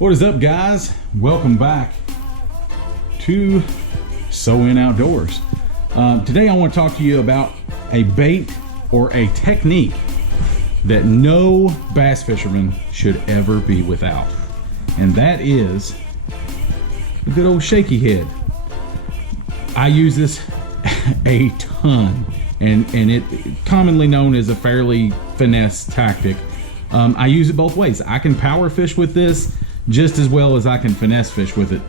What is up, guys? Welcome back to So In Outdoors. Today I want to talk to you about a bait or a technique that no bass fisherman should ever be without, and that is a good old shaky head. I use this a ton, and it commonly known as a fairly finesse tactic. I use it both ways. I can power fish with this just as well as I can finesse fish with it,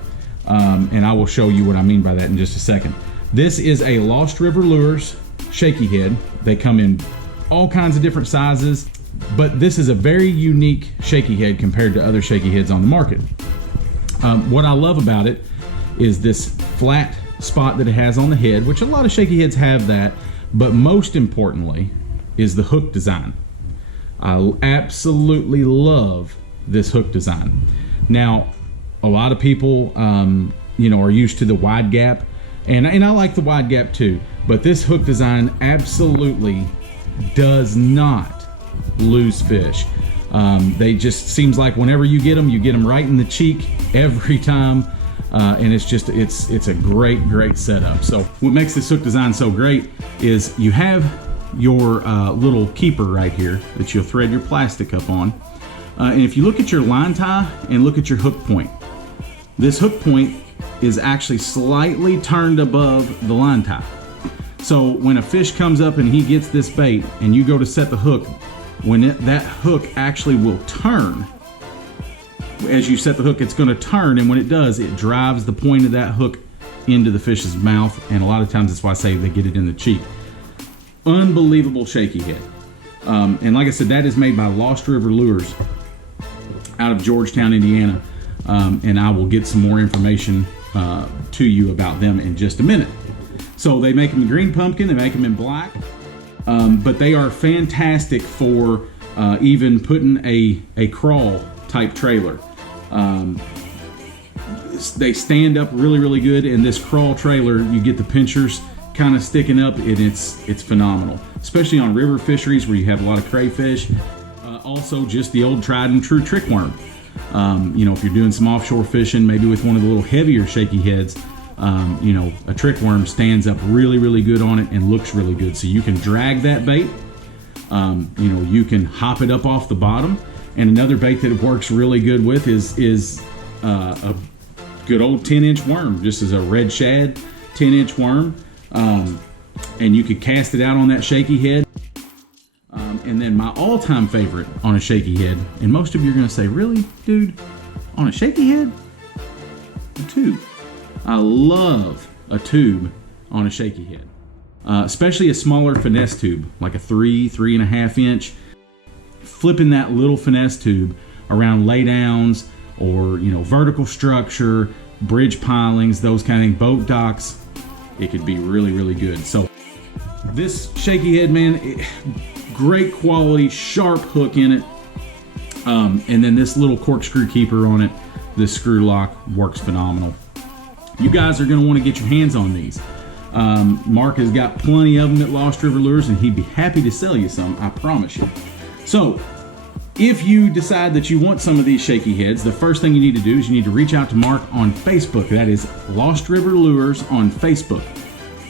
and I will show you what I mean by that in just a second. This is a Lost River Lures shaky head. They come in all kinds of different sizes, but this is a very unique shaky head compared to other shaky heads on the market. What I love about it is this flat spot that it has on the head, which a lot of shaky heads have that, but most importantly is the hook design. I absolutely love this hook design. Now, a lot of people are used to the wide gap, and I like the wide gap too, but this hook design absolutely does not lose fish. They just seems like whenever you get them right in the cheek every time, and it's a great setup. So what makes this hook design so great is you have your little keeper right here that you'll thread your plastic up on, and if you look at your line tie and look at your hook point, this hook point is actually slightly turned above the line tie. So when a fish comes up and he gets this bait and you go to set the hook, that hook actually will turn. As you set the hook, it's going to turn, and when it does, it drives the point of that hook into the fish's mouth, and a lot of times that's why I say they get it in the cheek. Unbelievable shaky head. And like I said, that is made by Lost River Lures out of Georgetown, Indiana, and I will get some more information to you about them in just a minute. So they make them in green pumpkin, they make them in black, but they are fantastic for even putting a crawl type trailer. They stand up really good, and this crawl trailer, you get the pinchers kind of sticking up, and it's phenomenal, especially on river fisheries where you have a lot of crayfish. Also just the old tried and true trick worm. If you're doing some offshore fishing, maybe with one of the little heavier shaky heads, a trick worm stands up really good on it and looks really good. So you can drag that bait, you can hop it up off the bottom. And another bait that it works really good with is a good old 10-inch worm, just as a red shad 10-inch worm. And you could cast it out on that shaky head. And then my all-time favorite on a shaky head, and most of you are going to say, really, dude, on a shaky head? A tube. I love a tube on a shaky head, especially a smaller finesse tube, like a 3.5 inch. Flipping that little finesse tube around laydowns or vertical structure, bridge pilings, those kind of things, boat docks, it could be really good. So this shaky head, man, great quality, sharp hook in it, and then this little corkscrew keeper on it, this screw lock, works phenomenal. You guys are going to want to get your hands on these. Mark has got plenty of them at Lost River Lures, and he'd be happy to sell you some, I promise you. So if you decide that you want some of these shaky heads, the first thing you need to do is you need to reach out to Mark on Facebook. That is Lost River Lures on Facebook.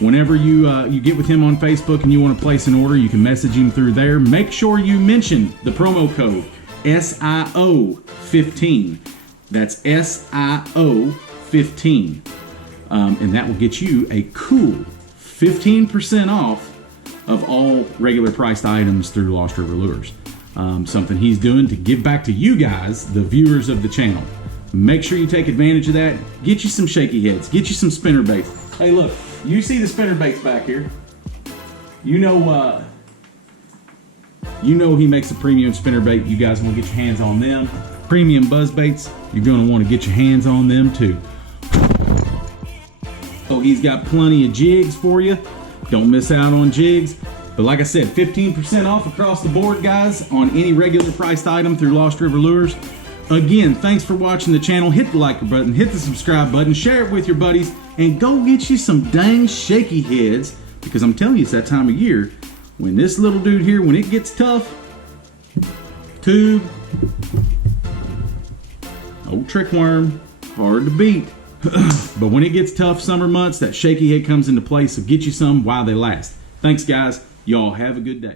Whenever you get with him on Facebook and you want to place an order, you can message him through there. Make sure you mention the promo code SIO15. That's SIO15. And that will get you a cool 15% off of all regular priced items through Lost River Lures. Something he's doing to give back to you guys, the viewers of the channel. Make sure you take advantage of that. Get you some shaky heads. Get you some spinner baits. Hey, look. You see the spinner baits back here. You know he makes a premium spinner bait. You guys want to get your hands on them. Premium buzz baits, you're going to want to get your hands on them too. So he's got plenty of jigs for you. Don't miss out on jigs. But like I said, 15% off across the board, guys, on any regular priced item through Lost River Lures. Again, thanks for watching the channel. Hit the like button, hit the subscribe button, share it with your buddies, and go get you some dang shaky heads, because I'm telling you, it's that time of year when this little dude here, when it gets tough, tube, Old trick worm, hard to beat. But when it gets tough summer months, that shaky head comes into play, so get you some while they last. Thanks, guys. Y'all have a good day.